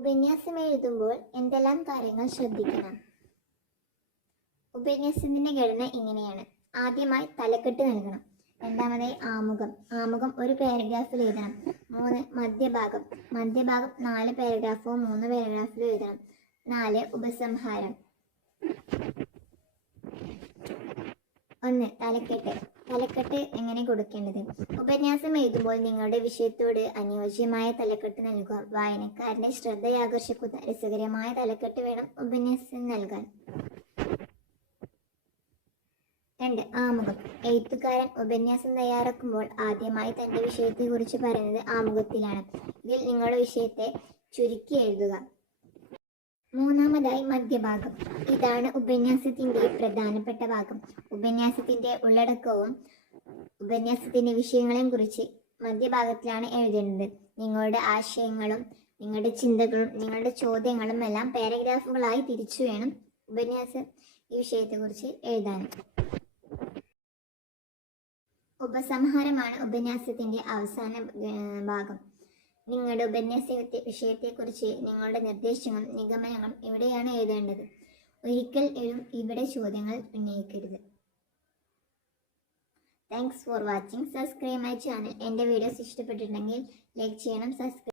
ഉപന്യാസം എഴുതുമ്പോൾ എന്തെല്ലാം കാര്യങ്ങൾ ശ്രദ്ധിക്കണം? ഉപന്യാസത്തിന്റെ ഘടന ഇങ്ങനെയാണ്. ആദ്യമായി തലക്കെട്ട് നൽകണം. രണ്ടാമതായി ആമുഖം. ആമുഖം ഒരു പാരഗ്രാഫിൽ എഴുതണം. മൂന്ന് മധ്യഭാഗം. മധ്യഭാഗം നാല് പാരഗ്രാഫോ മൂന്ന് പാരഗ്രാഫിലോ എഴുതണം. നാല് ഉപസംഹാരം. ഒന്ന് തലക്കെട്ട് തലക്കെട്ട് എങ്ങനെ കൊടുക്കേണ്ടത്? ഉപന്യാസം എഴുതുമ്പോൾ നിങ്ങളുടെ വിഷയത്തോട് അനുയോജ്യമായ തലക്കെട്ട് നൽകുക. വായനക്കാരന്റെ ശ്രദ്ധയാകർഷിക്കുന്ന രസകരമായ തലക്കെട്ട് വേണം ഉപന്യാസം നൽകാൻ. രണ്ട് ആമുഖം. എഴുത്തുകാരൻ ഉപന്യാസം തയ്യാറാക്കുമ്പോൾ ആദ്യമായി തന്റെ വിഷയത്തെക്കുറിച്ച് പറയുന്നത് ആമുഖത്തിലാണ്. ഇതിൽ നിങ്ങളുടെ വിഷയത്തെ ചുരുക്കി എഴുതുക. മൂന്നാമതായി മധ്യഭാഗം. ഇതാണ് ഉപന്യാസത്തിന്റെ പ്രധാനപ്പെട്ട ഭാഗം. ഉപന്യാസത്തിന്റെ ഉള്ളടക്കവും ഉപന്യാസത്തിന്റെ വിഷയങ്ങളെയും കുറിച്ച് മധ്യഭാഗത്തിലാണ് എഴുതേണ്ടത്. നിങ്ങളുടെ ആശയങ്ങളും നിങ്ങളുടെ ചിന്തകളും നിങ്ങളുടെ ചോദ്യങ്ങളും എല്ലാം പാരഗ്രാഫുകളായി തിരിച്ചു വേണം ഉപന്യാസ ഈ വിഷയത്തെക്കുറിച്ച് എഴുതാൻ. ഉപസംഹാരമാണ് ഉപന്യാസത്തിന്റെ അവസാന ഭാഗം. നിങ്ങളുടെ ഉപന്യാസ വിഷയത്തെക്കുറിച്ച് നിങ്ങളുടെ നിർദ്ദേശങ്ങളും നിഗമനങ്ങളും ഇവിടെയാണ് എഴുതേണ്ടത്. ഒരിക്കൽ എഴും. ഇവിടെ ചോദ്യങ്ങൾ ഉന്നയിക്കരുത്. Thanks for watching subscribe my channel എന്റെ വീഡിയോസ് ഇഷ്ടപ്പെട്ടിട്ടുണ്ടെങ്കിൽ ലൈക്ക് ചെയ്യണം. സബ്സ്ക്രൈബ്